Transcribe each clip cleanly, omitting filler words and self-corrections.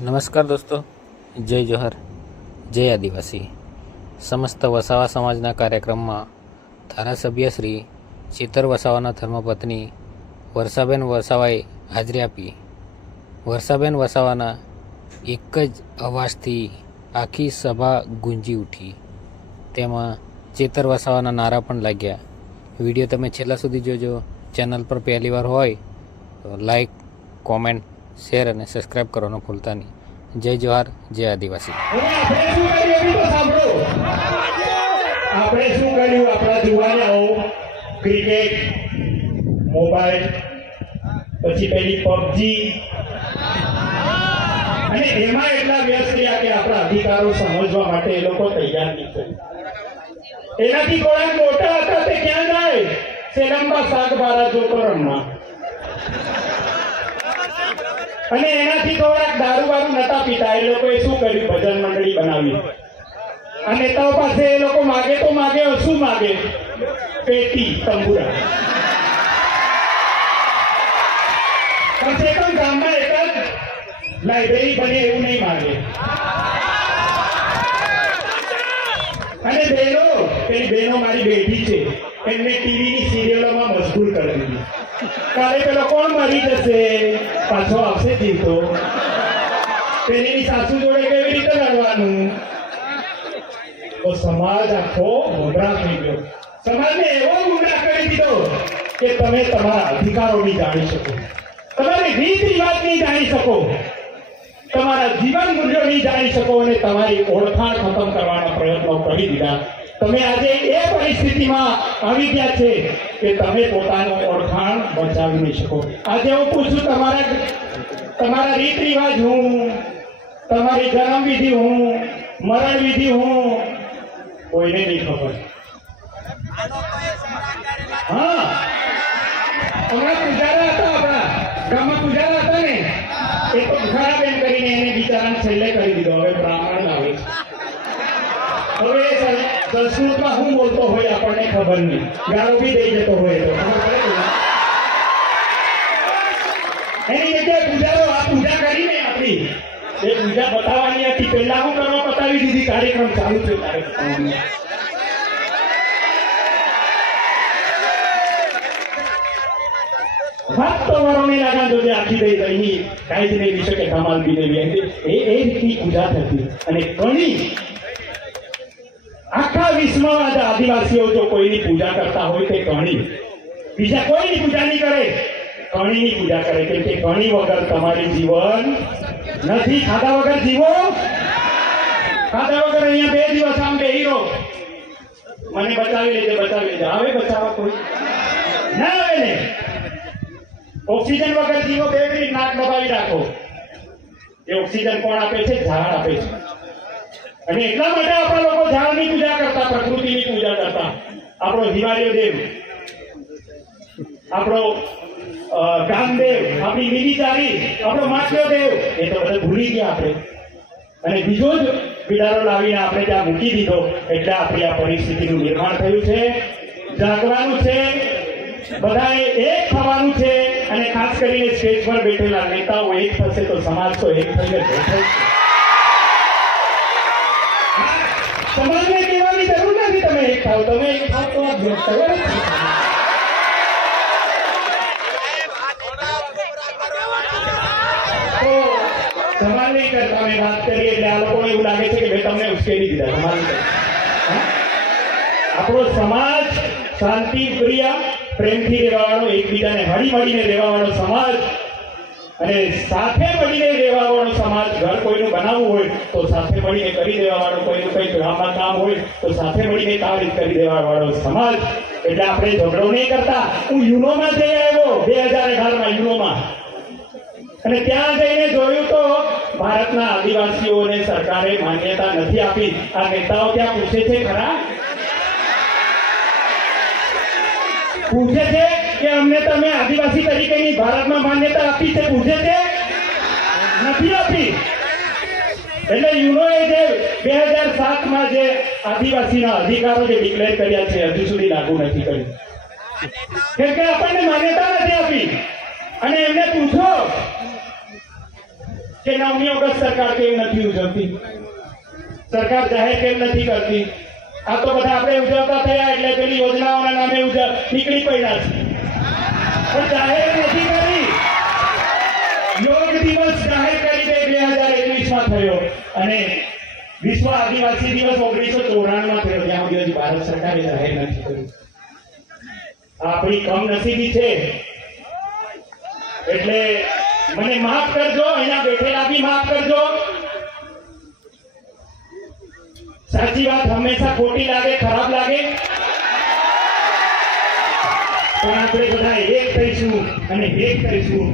નમસ્કાર દોસ્તો, જય જોહર, જય આદિવાસી. સમસ્ત વસાવા સમાજના કાર્યક્રમમાં ધારાસભ્ય શ્રી ચેતર વસાવાના ધર્મપત્ની વર્ષાબેન વસાવાએ હાજરી આપી. વર્ષાબેન વસાવાના એક જ અવાજથી આખી સભા ગુંજી ઉઠી. તેમાં ચેતર વસાવાના નારા પણ લાગ્યા. વિડીયો તમે છેલ્લા સુધી જોજો. ચેનલ પર પહેલી વાર હોય તો લાઈક, કોમેન્ટ, શેર અને સબસ્ક્રાઇબ કરવાનું ભૂલતા નહીં. જય જોહાર, જય આદિવાસી. આપણે શું કર્યું? આપણા જુવાનાઓ ક્રિકેટ, મોબાઈલ, પછી પેલી પબજી અને એમાં એટલા વ્યસ્ત રહ્યા કે આપણા અધિકારો સમજવા માટે એ લોકો તૈયાર નથી. એનાથી થોડા મોટા હતા તે ક્યાં જાય? સેલંબા શાકબારા જોકરણમાં. અને એનાથી થોડાક દારૂ વાળું નતા પીતા. એ લોકોએ શું કર્યું? ભજન મંડળી બનાવી. આ નેતાઓ પાસે એ લોકો માગે તો માગે, શું માગે? પેટી, તંબુરા. કમસે કમ ગામમાં એક જ લાઇબ્રેરી બને એવું નહીં માગે. અને બહેનો, પેલી બહેનો મારી બેઠી છે, એમને ટીવીની સિરિયલોમાં મશગુલ કરી દીધી. કાલે પેલો કોણ મરી જશે, પાછો આવશે જીવતો, પેલીની સાસુ જોડે કેવી રીતે લડવાનું? તો સમાજ આખો ગુમરાહ થઈ ગયો. સમાજને એવો ગુમરાહ કરી દીધો કે તમે તમારા અધિકારો નહીં જાણી શકો, તમારી રીત રિવાજ નહીં જાણી શકો, તમારા જીવન મૂલ્યો નહીં જાણી શકો અને તમારી ઓળખાણ ખતમ કરવાના પ્રયત્નો કરી દીધા. તમે આજે એ પરિસ્થિતિમાં આવી ગયા છે કે તમે પોતાનું ઓળખાણ બચાવી નહીં શકો. આજે હું પૂછું, તમારા રીત રિવાજ હું, તમારી જન્મ વિધિ હું, મરણ વિધિ હું, કોઈને નહીં ખબર. હા, હમણાં પૂજારા હતા, આપણા ગામમાં પૂજારા હતા ને, એ તો ખરાબેન કરીને એને બિચારાને છેલ્લે કરી દીધો. હવે બ્રાહ્મણ લાવે છે. હવે સંસ્કૃતમાં હું બોલતો હોય આપણને ખબર નહીં, ગાળો બી દઈ જતો હોય તો ખબર પડે. એની જગ્યાએ પૂજારો આ પૂજા કરીને આપણી એ પૂજા બતાવવાની હતી. પહેલા હું કરવા બતાવી દીધી, કાર્યક્રમ ચાલુ છે તારે. વાત તો વરોને લાગા જો આખી દઈ રહી કાંઈ જ નહીં વિશે કે કમાલ બી નહીં. એ રીતની પૂજા થતી. અને ઘણી આખા વિશ્વમાં આજે આદિવાસીઓ જો કોઈની પૂજા કરતા હોય તે કણી, બીજા કોઈની પૂજા નહીં કરે, કણીની પૂજા કરે. કેમ કે કણી વગર તમારી જીવન નથી. ખાધા વગર જીવો, ખાધા વગર અહીંયા 2 દિવસ આમ બેહી રહો, મને બચાવી લેજે, બચાવી લેજે. આવે બચાવવા કોઈ ના આવે ને. ઓક્સિજન વગર જીવો, 2 મિનિટ નાક દબાવી રાખો. એ ઓક્સિજન કોણ આપે છે? ઝાડ આપે છે. અને એટલા માટે આપણા લોકો ઝાડની પૂજા કરતા, પ્રકૃતિની પૂજા કરતા. આપણો હિમાલય દેવ, આપણો ગામદેવ, આપણી મિલીચારી, આપણો માછલો દેવ, એ તો બધા ભૂલી ગયા આપણે. અને બીજો જ બિડારો લાવીને આપણે ત્યાં મૂકી દીધો. એટલે આપણી આ પરિસ્થિતિનું નિર્માણ થયું છે. જાગવાનું છે, બધાએ એક થવાનું છે. અને ખાસ કરીને સ્ટેજ પર બેઠેલા નેતાઓ એક થશે તો સમાજ તો એક થઈને બેઠો છે. સમાજને કહેવાની જરૂર નથી તમે એક થાવ, તમે એક થાવ તો આ વ્યક્ત કરો. તો સમાજ નહીં કરતા અમે વાત કરીએ એટલે આ લોકોને એવું લાગે છે કે ભાઈ તમને ઉશ્કેરી દીધા. સમાજ આપણો સમાજ શાંતિ પ્રિય, પ્રેમથી રહેવાવાળો, એકબીજાને હળી મળીને રહેવાવાળો સમાજ અને સાથે મળીને રહેવાવાળો સમાજ. ઘર કોઈનું બનાવવું હોય તો સાથે મળીને કરી દેવાવાળો, કોઈનું કંઈક ગામમાં કામ હોય તો સાથે મળીને કામ કરી દેવાવાળો સમાજ. એટલે આપણે ઝઘડો નહીં કરતા. હું યુનોમાં જઈ આવ્યો 2018માં યુનોમાં, અને ત્યાં જઈને જોયું તો ભારતના આદિવાસીઓને સરકારે માન્યતા નથી આપી. આ નેતાઓ ત્યાં પૂછે છે ખરા? પૂછે છે કે અમને તમે આદિવાસી તરીકેની ભારતમાં માન્યતા આપી છે? પૂછે છે? નથી આપી. એટલે યુનોએ જે 2007માં જે આદિવાસીના અધિકારો જે ડિક્લેર કર્યા છે હજુ સુધી લાગુ નથી કર્યું. કેમ કે આપણને માન્યતા નથી આપી. અને એમને પૂછો કે 9મી ઓગસ્ટ સરકાર કેમ નથી ઉજવતી, સરકાર જાહેર કેમ નથી કરતી? આ તો બધા આપણે ઉજવતા થયા એટલે પેલી યોજનાઓના નામે નીકળી પડ્યા છે, પણ જાહેર નથી કરી. યોગ દિવસ જાહેર કરી દે 2021માં થયો, અને વિશ્વ આદિવાસી દિવસ 1994માં થયો, ત્યાં સુધી હજી ભારત સરકારે જાહેર નથી કર્યું. આપણી કમનસીબી છે. એટલે મને માફ કરજો, અહીંયા બેઠેલા બી માફ કરજો. સાચી વાત હંમેશા ખોટી લાગે, ખરાબ લાગે, પણ આપણે બધા એક થઈશું અને એક કરીશું.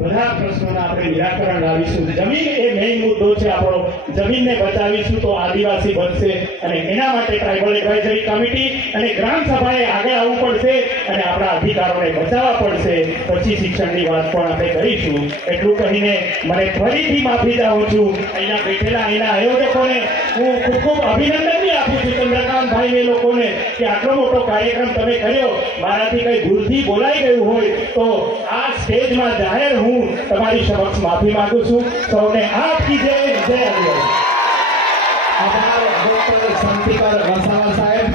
બધા પ્રશ્નોના આપણે નિરાકરણ લાવીશું. જમીન એ મેઇન મુદ્દો છે આપણો. જમીનને બચાવીશું તો આદિવાસી બનશે, અને એના માટે ટ્રાઇબલ એડવાઇઝરી કમિટી અને ગ્રામ સભાએ આગળ આવવું પડશે અને આપણા અધિકારોને બચાવવા પડશે. પછી શિક્ષણની વાત પણ આપણે કરીશું. એટલું કહીને મને ફરીથી માફી ચાહું છું. અહીંયા બેઠેલા અહીંના આયોજકોને હું ખૂબ ખૂબ અભિનંદન બી આપું છું, ચંદ્રકાંતભાઈ એ લોકોને, કે આટલો મોટો કાર્યક્રમ તમે કર્યો. મારાથી કઈ ભૂલથી બોલાઈ ગયું હોય તો આ સ્ટેજમાં જાહેર હું તમારી સમક્ષ માફી માંગુ છું. સૌને આપકી જય, જય આદિવાસી. આભાર ડોક્ટર શાંતિકર વસાવા સાહેબ,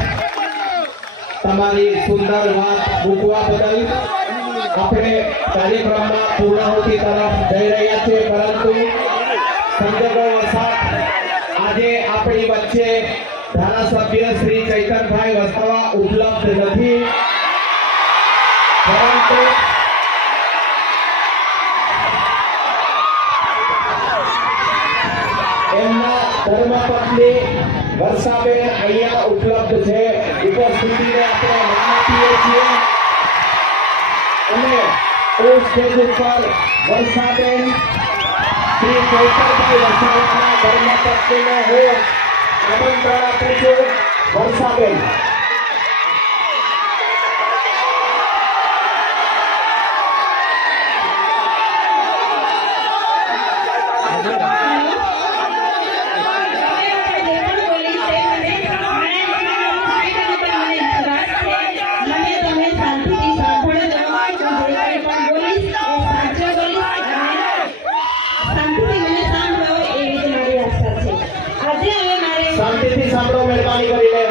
તમારી સુંદર વાત મૂકવા બદલ. આપણે કાર્યક્રમમાં પૂર્ણાહુતિ તરફ જઈ રહ્યા છીએ, પરંતુ સંજય વસાવા આજે આપણી વચ્ચે ધારાસભ્ય શ્રી ચૈતનભાઈ વસાવા ઉપલબ્ધ નથી, પરંતુ એમના ધર્મપત્ની વર્ષાબેન અહીંયા ઉપલબ્ધ છે. ઉપસ્થિતિને આપણે માન આપીએ છીએ, અને એ સ્ટેજ ઉપર વર્ષાબેન શ્રી ચૈતનભાઈ વસાવાના ધર્મપત્નીને હું આમંત્રણ આપું છું. વર્ષાબેન, શાંતિથી સાંભળો, મહેરબાની કરીને.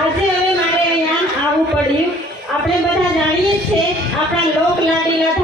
આજે હવે મારે અહીંયા આવવું પડ્યું. આપણે બધા જાણીએ છીએ આપણા લોક લાડીલા